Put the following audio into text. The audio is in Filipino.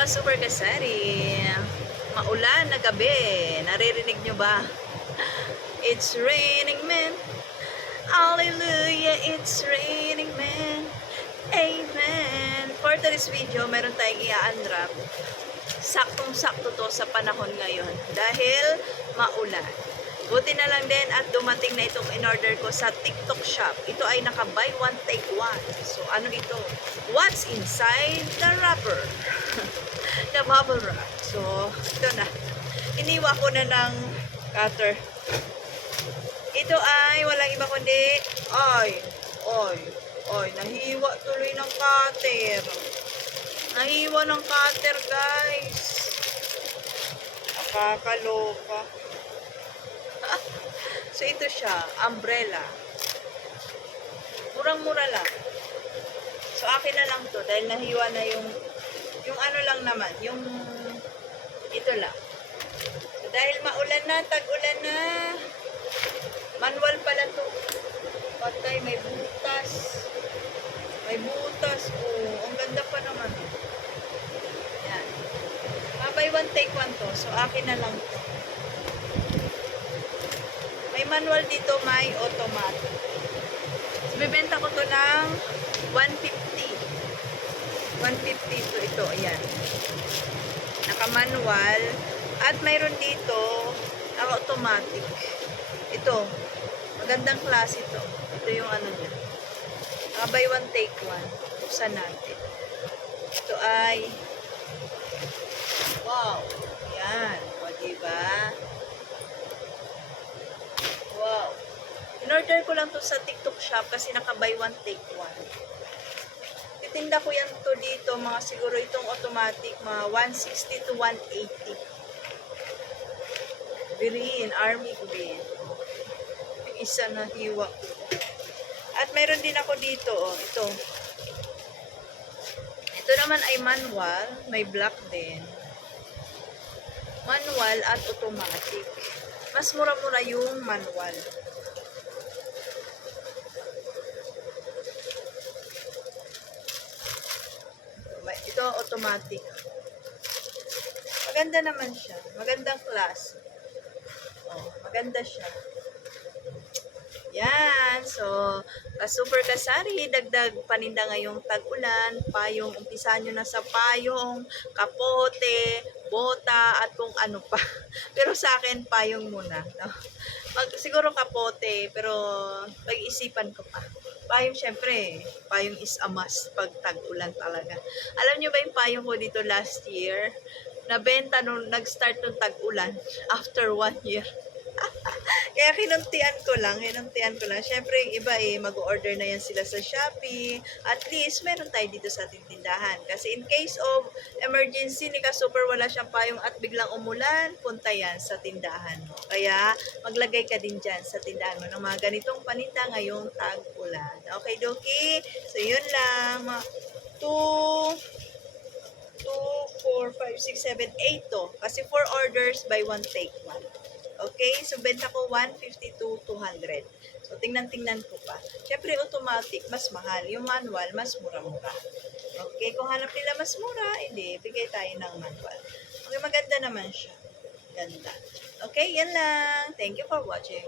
ka-super kasari. Maulan na gabi. Naririnig nyo ba? It's raining men. Hallelujah, it's raining men. Amen. For today's video, meron tayong i-unwrap. Saktong-sakto to sa panahon ngayon. Dahil maulan. Buti na lang din at dumating na itong in-order ko sa TikTok shop. Ito ay naka buy one take one. So ano ito? What's inside the wrapper? the bubble wrap. So ito na. Iniwa ko na ng cutter. Ito ay walang iba kundi ay, ay, ay, nahiwa tuloy ng cutter. Nahiwa ng cutter, guys. Nakakaloka. so, ito siya, umbrella. Murang-mura lang. So, akin na lang to dahil nahiwa na yung, yung ano lang naman, yung, ito lang. So, dahil maulan na, tag-ulan na, manual pala to. Patay, may butas. May butas. Oh, ang ganda pa naman. Yan. Ah, buy one, take one to. So, akin na lang to. May manual dito, may automatic. So, bibenta ko to ng 150. 150 to ito. Ayan. Naka-manual. At mayroon dito, naka-automatic. Ito. Magandang klase ito. Ito yung ano niya. Naka buy one, take one. Buksan natin. Ito ay Wow. Yan. O, diba? Wow. In-order ko lang to sa TikTok shop kasi naka-buy one, take one. Titinda ko yan to dito, mga siguro itong automatic, mga 160 to 180. Green, army green. Isa na hiwa. At meron din ako dito, oh, ito. Ito naman ay manual, may black din. Manual at automatic. Mas mura-mura yung manual. May- Ito automatic. Maganda naman siya. Magandang class. Oh, maganda siya. Yan. So, ka-super kasari, dagdag paninda ngayong tag-ulan, payong, umpisa nyo na sa payong, kapote, bota, at kung ano pa. Pero sa akin, payong muna. No? Siguro kapote, pero pag-isipan ko pa. Payong, syempre, payong is a must pag tag-ulan talaga. Alam nyo ba yung payong ko dito last year? Nabenta nung nag-start nung tag-ulan after one year. Kaya kinuntian ko lang, kinuntian ko lang. Siyempre, yung iba eh, mag-order na yan sila sa Shopee. At least, meron tayo dito sa tindahan. Kasi in case of emergency, ni ka super wala siyang payong at biglang umulan, punta yan sa tindahan mo. Kaya, maglagay ka din dyan sa tindahan mo ng mga ganitong paninda ngayong tag-ulan. Okay, Doki? So, yun lang. Mga 2, 2, 4, 5, 6, 7, 8 to. Kasi 4 orders by 1 take 1. Okay? So, benta ko 150 to 200. So, tingnan-tingnan ko pa. Siyempre, automatic, mas mahal. Yung manual, mas mura-mura. Okay? Kung hanap nila mas mura, hindi. Bigay tayo ng manual. Okay, maganda naman siya. Ganda. Okay, yan lang. Thank you for watching.